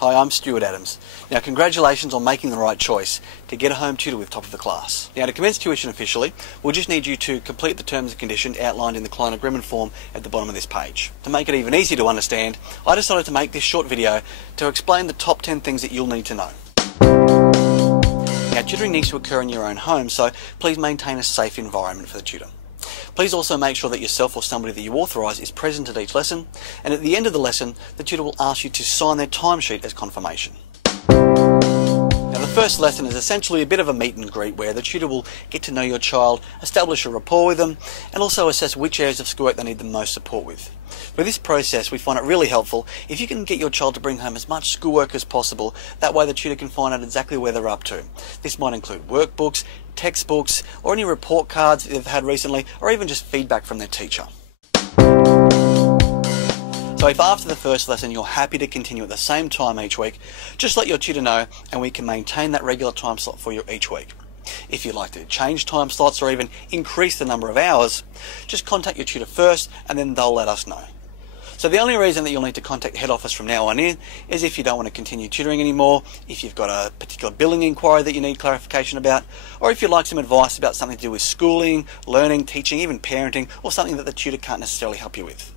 Hi, I'm Stuart Adams. Now, congratulations on making the right choice to get a home tutor with top of the class. Now, to commence tuition officially, we'll just need you to complete the terms and conditions outlined in the client agreement form at the bottom of this page. To make it even easier to understand, I decided to make this short video to explain the top 10 things that you'll need to know. Now, tutoring needs to occur in your own home, so please maintain a safe environment for the tutor. Please also make sure that yourself or somebody that you authorise is present at each lesson, and at the end of the lesson, the tutor will ask you to sign their timesheet as confirmation. Now, the first lesson is essentially a bit of a meet and greet where the tutor will get to know your child, establish a rapport with them, and also assess which areas of schoolwork they need the most support with. For this process, we find it really helpful if you can get your child to bring home as much schoolwork as possible. That way the tutor can find out exactly where they're up to. This might include workbooks, textbooks, or any report cards that they've had recently, or even just feedback from their teacher. So if after the first lesson you're happy to continue at the same time each week, just let your tutor know and we can maintain that regular time slot for you each week. If you'd like to change time slots or even increase the number of hours, just contact your tutor first and then they'll let us know. So the only reason that you'll need to contact head office from now on in is if you don't want to continue tutoring anymore, if you've got a particular billing inquiry that you need clarification about, or if you'd like some advice about something to do with schooling, learning, teaching, even parenting, or something that the tutor can't necessarily help you with.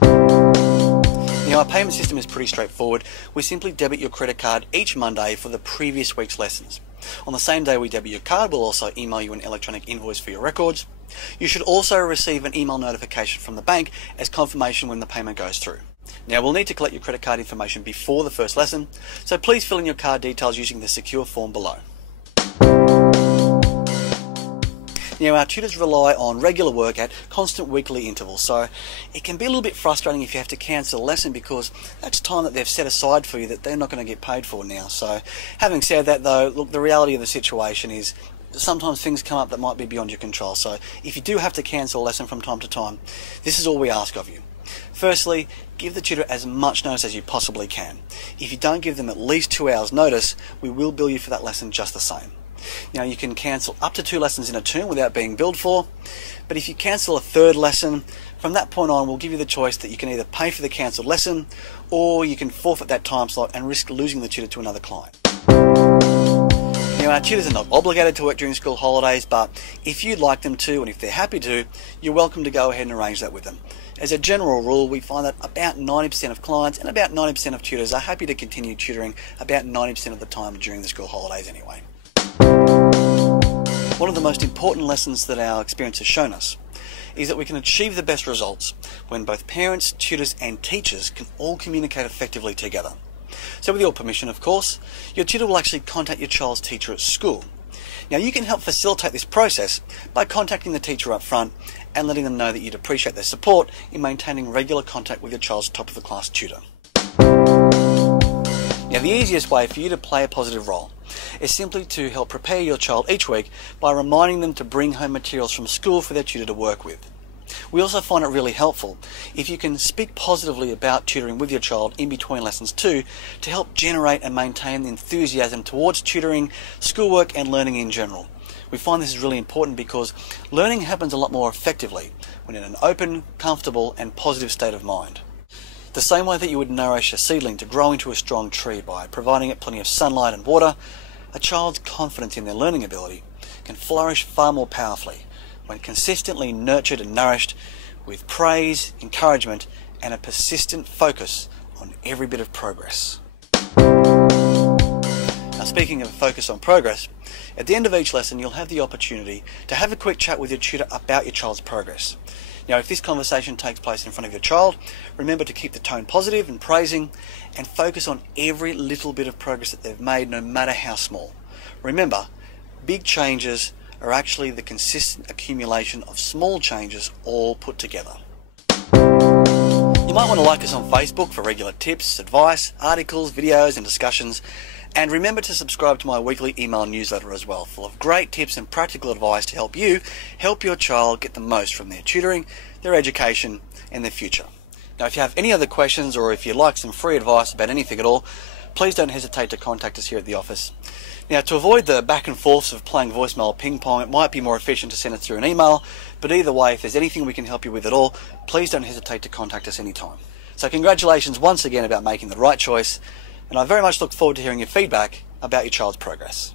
Now, our payment system is pretty straightforward. We simply debit your credit card each Monday for the previous week's lessons. On the same day we debit your card, we'll also email you an electronic invoice for your records. You should also receive an email notification from the bank as confirmation when the payment goes through. Now, we'll need to collect your credit card information before the first lesson, so please fill in your card details using the secure form below. Now, our tutors rely on regular work at constant weekly intervals, so it can be a little bit frustrating if you have to cancel a lesson because that's time that they've set aside for you that they're not going to get paid for now. So, having said that though, look, the reality of the situation is sometimes things come up that might be beyond your control. So, if you do have to cancel a lesson from time to time, this is all we ask of you. Firstly, give the tutor as much notice as you possibly can. If you don't give them at least 2 hours notice, we will bill you for that lesson just the same. Now, you can cancel up to 2 lessons in a term without being billed for, but if you cancel a third lesson, from that point on we'll give you the choice that you can either pay for the cancelled lesson or you can forfeit that time slot and risk losing the tutor to another client. Now, our tutors are not obligated to work during school holidays, but if you'd like them to and if they're happy to, you're welcome to go ahead and arrange that with them. As a general rule, we find that about 90% of clients and about 90% of tutors are happy to continue tutoring about 90% of the time during the school holidays anyway. One of the most important lessons that our experience has shown us is that we can achieve the best results when both parents, tutors and teachers can all communicate effectively together. So with your permission, of course, your tutor will actually contact your child's teacher at school. Now, you can help facilitate this process by contacting the teacher up front and letting them know that you'd appreciate their support in maintaining regular contact with your child's top of the class tutor. Now, the easiest way for you to play a positive role is simply to help prepare your child each week by reminding them to bring home materials from school for their tutor to work with. We also find it really helpful if you can speak positively about tutoring with your child in between lessons too, to help generate and maintain the enthusiasm towards tutoring, schoolwork and learning in general. We find this is really important because learning happens a lot more effectively when in an open, comfortable and positive state of mind. The same way that you would nourish a seedling to grow into a strong tree by providing it plenty of sunlight and water, a child's confidence in their learning ability can flourish far more powerfully when consistently nurtured and nourished with praise, encouragement and a persistent focus on every bit of progress. Now, speaking of focus on progress, at the end of each lesson you'll have the opportunity to have a quick chat with your tutor about your child's progress. Now, if this conversation takes place in front of your child, remember to keep the tone positive and praising and focus on every little bit of progress that they've made, no matter how small. Remember, big changes are actually the consistent accumulation of small changes all put together. You might want to like us on Facebook for regular tips, advice, articles, videos and discussions. And remember to subscribe to my weekly email newsletter as well, full of great tips and practical advice to help you help your child get the most from their tutoring, their education and their future. Now, if you have any other questions or if you'd like some free advice about anything at all, please don't hesitate to contact us here at the office. Now, to avoid the back and forths of playing voicemail ping pong, it might be more efficient to send it through an email, but either way, if there's anything we can help you with at all, please don't hesitate to contact us anytime. So congratulations once again about making the right choice, and I very much look forward to hearing your feedback about your child's progress.